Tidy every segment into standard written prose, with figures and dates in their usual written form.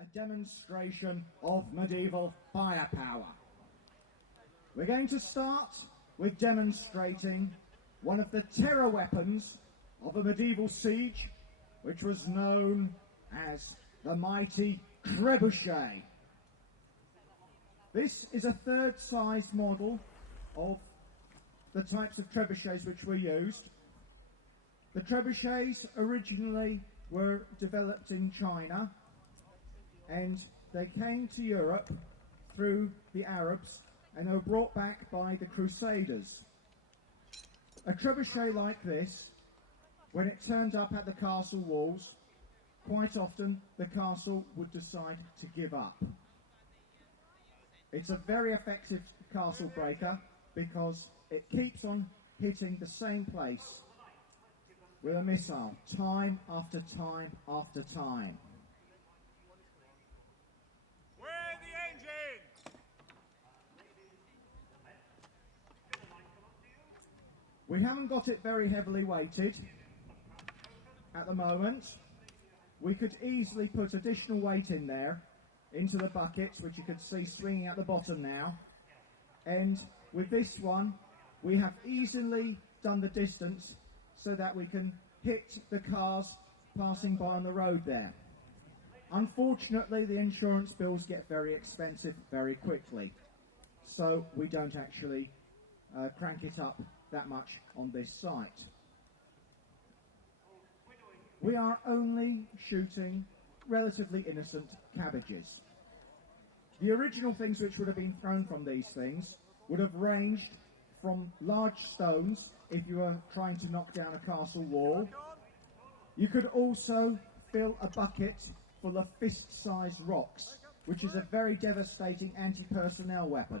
a demonstration of medieval firepower. We're going to start with demonstrating one of the terror weapons of a medieval siege, which was known as the mighty Trebuchet. This is a third-sized model of the types of trebuchets which were used. The trebuchets originally were developed in China, and they came to Europe through the Arabs, and they were brought back by the Crusaders. A trebuchet like this, when it turned up at the castle walls, quite often the castle would decide to give up. It's a very effective castle breaker because it keeps on hitting the same place with a missile, time after time after time. Where the engine? We haven't got it very heavily weighted at the moment. We could easily put additional weight in there, into the bucket, which you can see swinging at the bottom now. And with this one, we have easily done the distance so that we can hit the cars passing by on the road there. Unfortunately, the insurance bills get very expensive very quickly, so we don't actually crank it up that much on this site. We are only shooting relatively innocent cabbages. The original things which would have been thrown from these things would have ranged from large stones if you were trying to knock down a castle wall. You could also fill a bucket full of fist-sized rocks, which is a very devastating anti-personnel weapon.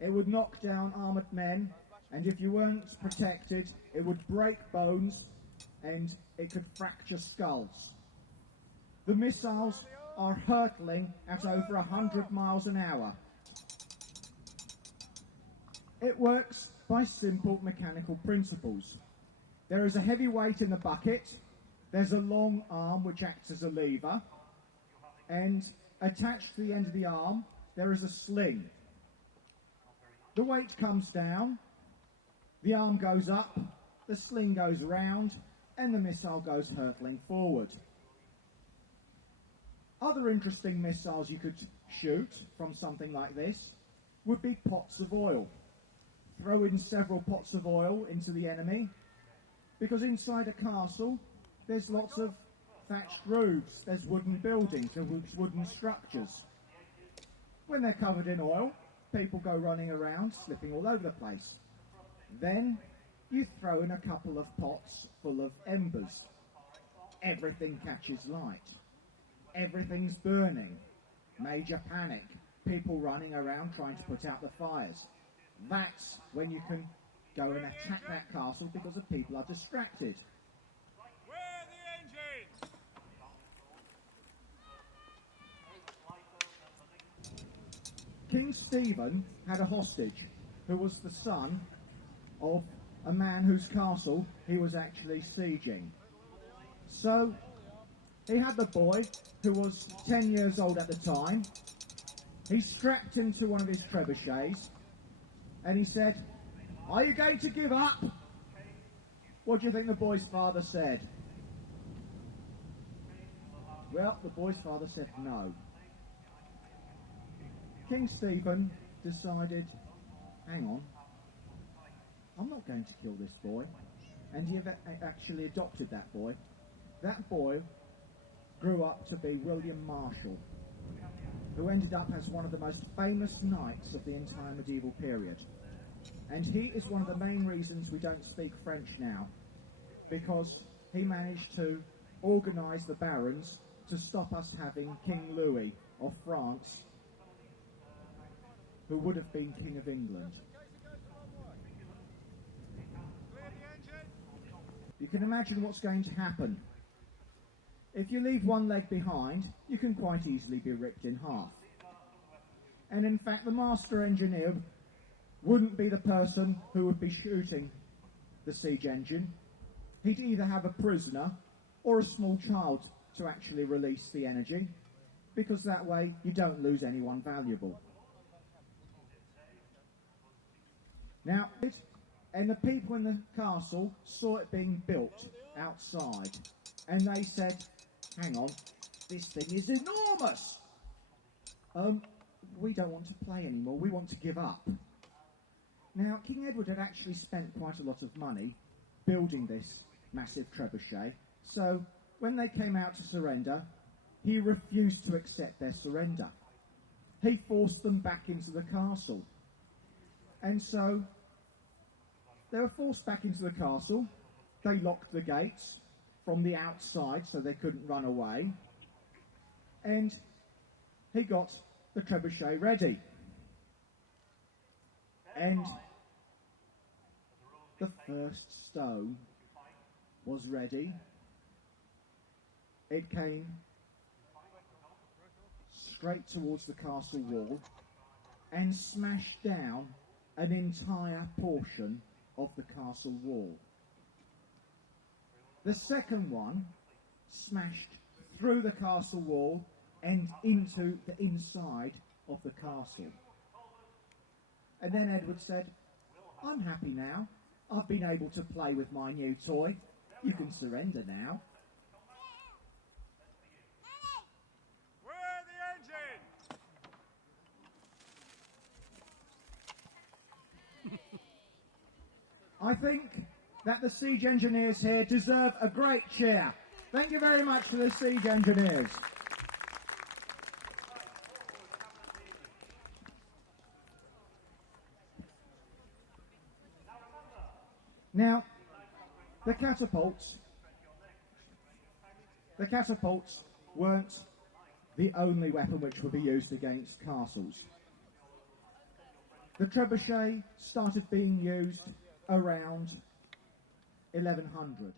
It would knock down armoured men, and if you weren't protected, it would break bones and it could fracture skulls. The missiles are hurtling at over 100 miles an hour. It works by simple mechanical principles. There is a heavy weight in the bucket, there's a long arm which acts as a lever, and attached to the end of the arm there is a sling. The weight comes down, the arm goes up, the sling goes round, and the missile goes hurtling forward. Other interesting missiles you could shoot from something like this would be pots of oil. Throw in several pots of oil into the enemy, because inside a castle there's lots of thatched roofs, there's wooden buildings, there's wooden structures. When they're covered in oil, people go running around, slipping all over the place. Then you throw in a couple of pots full of embers. Everything catches light. Everything's burning. Major panic. People running around trying to put out the fires. That's when you can go and attack that castle because the people are distracted. Where the engine? King Stephen had a hostage who was the son of a man whose castle he was actually sieging. So he had the boy, who was 10 years old at the time. He strapped him to one of his trebuchets and he said, "Are you going to give up?" What do you think the boy's father said? Well, the boy's father said no. King Stephen decided, hang on, I'm not going to kill this boy. And he actually adopted that boy. That boy grew up to be William Marshall, who ended up as one of the most famous knights of the entire medieval period. And he is one of the main reasons we don't speak French now, because he managed to organise the barons to stop us having King Louis of France, who would have been King of England. You can imagine what's going to happen. If you leave one leg behind, you can quite easily be ripped in half. And in fact, the master engineer wouldn't be the person who would be shooting the siege engine. He'd either have a prisoner or a small child to actually release the energy. because that way you don't lose anyone valuable. Now, and the people in the castle saw it being built outside, and they said, hang on, this thing is enormous. We don't want to play anymore, we want to give up. Now, King Edward had actually spent quite a lot of money building this massive trebuchet, so when they came out to surrender, he refused to accept their surrender. He forced them back into the castle. And so they were forced back into the castle. They locked the gates from the outside so they couldn't run away. And he got the trebuchet ready. And the first stone was ready. It came straight towards the castle wall and smashed down an entire portion of the castle wall. The second one smashed through the castle wall and into the inside of the castle. And then Edward said, I'm happy now. I've been able to play with my new toy. You can surrender now. Where the engine? I think that the siege engineers here deserve a great cheer. Thank you very much to the siege engineers. Now, the catapults weren't the only weapon which would be used against castles. The trebuchet started being used around 1100.